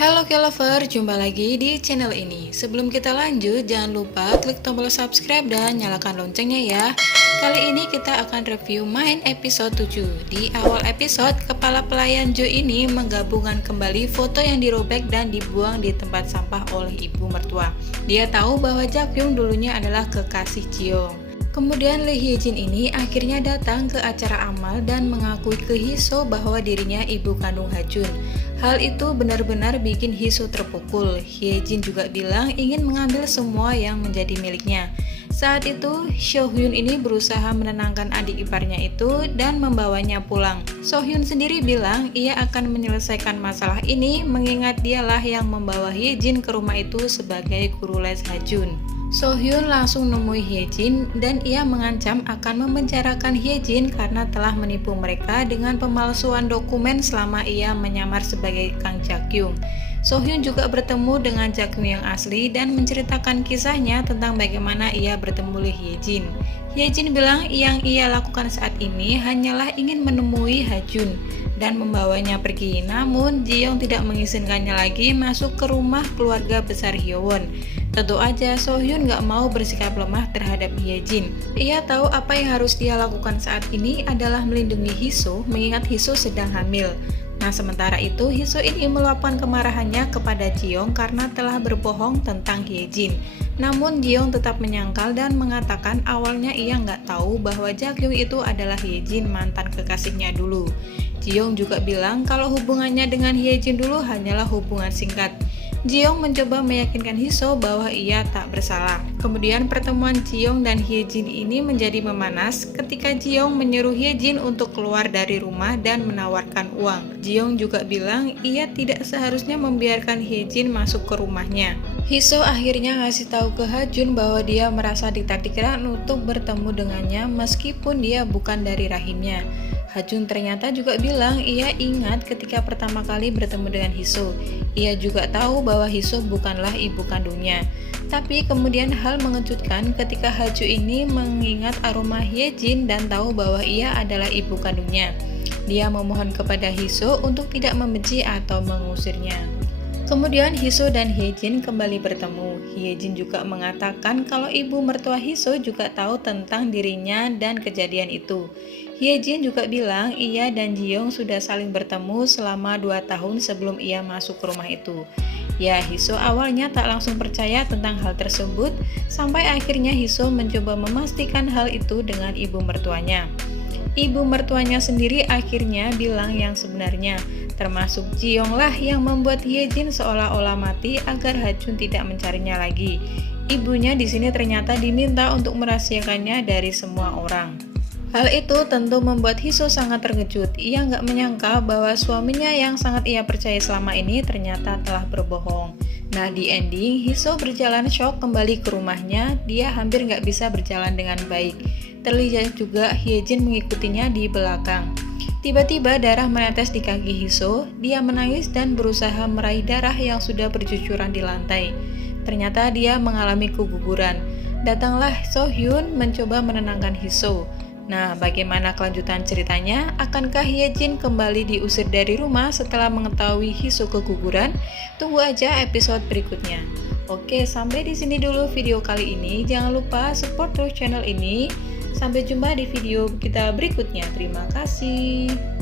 Halo K-Lover, jumpa lagi di channel ini. Sebelum kita lanjut, jangan lupa klik tombol subscribe dan nyalakan loncengnya ya. Kali ini kita akan review main episode 7. Di awal episode, kepala pelayan Jo ini menggabungkan kembali foto yang dirobek dan dibuang di tempat sampah oleh ibu mertua. Dia tahu bahwa Jak-Hyung dulunya adalah kekasih Jiyoung. Kemudian Lee Hye-jin ini akhirnya datang ke acara amal dan mengakui ke Hiso bahwa dirinya ibu kandung Ha-jun. Hal itu benar-benar bikin Hiso terpukul. Hye-jin juga bilang ingin mengambil semua yang menjadi miliknya. Saat itu, So-hyun ini berusaha menenangkan adik iparnya itu dan membawanya pulang. So-hyun sendiri bilang ia akan menyelesaikan masalah ini mengingat dialah yang membawa Hye-jin ke rumah itu sebagai guru les Ha-jun. So-hyun langsung nemui Hye-jin dan ia mengancam akan memenjarakan Hye-jin karena telah menipu mereka dengan pemalsuan dokumen selama ia menyamar sebagai Kang Jak-hyung. So-hyun juga bertemu dengan Jak-hyung yang asli dan menceritakan kisahnya tentang bagaimana ia bertemu Lee Hye-jin. Hye-jin bilang yang ia lakukan saat ini hanyalah ingin menemui Ha-jun dan membawanya pergi, namun Jiyoung tidak mengizinkannya lagi masuk ke rumah keluarga besar Hyewon. Tentu aja So-hyun gak mau bersikap lemah terhadap Hye-jin. Ia tahu apa yang harus dia lakukan saat ini adalah melindungi Hiso mengingat Hiso sedang hamil. Nah, sementara itu Hiso ini meluapkan kemarahannya kepada Jiyoung karena telah berbohong tentang Hye-jin. Namun Jiyoung tetap menyangkal dan mengatakan awalnya ia nggak tahu bahwa Jak-hyung itu adalah Hye-jin, mantan kekasihnya dulu. Jiyoung juga bilang kalau hubungannya dengan Hye-jin dulu hanyalah hubungan singkat. Jiyoung mencoba meyakinkan Hiso bahwa ia tak bersalah. Kemudian pertemuan Jiyoung dan Hye-jin ini menjadi memanas ketika Jiyoung menyuruh Hye-jin untuk keluar dari rumah dan menawarkan uang. Jiyoung juga bilang ia tidak seharusnya membiarkan Hye-jin masuk ke rumahnya. Hiso akhirnya ngasih tahu ke Ha-jun bahwa dia merasa ditakdirkan untuk bertemu dengannya meskipun dia bukan dari rahimnya. Ha-jun ternyata juga bilang ia ingat ketika pertama kali bertemu dengan Hiso. Ia juga tahu bahwa Hiso bukanlah ibu kandungnya. Tapi kemudian hal mengejutkan ketika Ha-jun ini mengingat aroma Hye-jin dan tahu bahwa ia adalah ibu kandungnya. Dia memohon kepada Hiso untuk tidak membenci atau mengusirnya. Kemudian Hiso dan Hye-jin kembali bertemu. Hye-jin juga mengatakan kalau ibu mertua Hiso juga tahu tentang dirinya dan kejadian itu. Hye-jin juga bilang ia dan Jiyoung sudah saling bertemu selama 2 tahun sebelum ia masuk ke rumah itu. Ya, Hiso awalnya tak langsung percaya tentang hal tersebut, sampai akhirnya Hiso mencoba memastikan hal itu dengan ibu mertuanya. Ibu mertuanya sendiri akhirnya bilang yang sebenarnya, termasuk Jiyoung lah yang membuat Hye-jin seolah-olah mati agar Ha-jun tidak mencarinya lagi. Ibunya di sini ternyata diminta untuk merahasiakannya dari semua orang. Hal itu tentu membuat Hiso sangat terkejut. Ia nggak menyangka bahwa suaminya yang sangat ia percaya selama ini ternyata telah berbohong. Nah, di ending, Hiso berjalan syok kembali ke rumahnya. Dia hampir nggak bisa berjalan dengan baik. Terlihat juga Hye-jin mengikutinya di belakang. Tiba-tiba darah menetes di kaki Hiso. Dia menangis dan berusaha meraih darah yang sudah bercucuran di lantai. Ternyata dia mengalami keguguran. Datanglah So-hyun mencoba menenangkan Hiso. Nah, bagaimana kelanjutan ceritanya? Akankah Hye-jin kembali diusir dari rumah setelah mengetahui Hiso keguguran? Tunggu aja episode berikutnya. Oke, sampai di sini dulu video kali ini. Jangan lupa support terus channel ini. Sampai jumpa di video kita berikutnya. Terima kasih.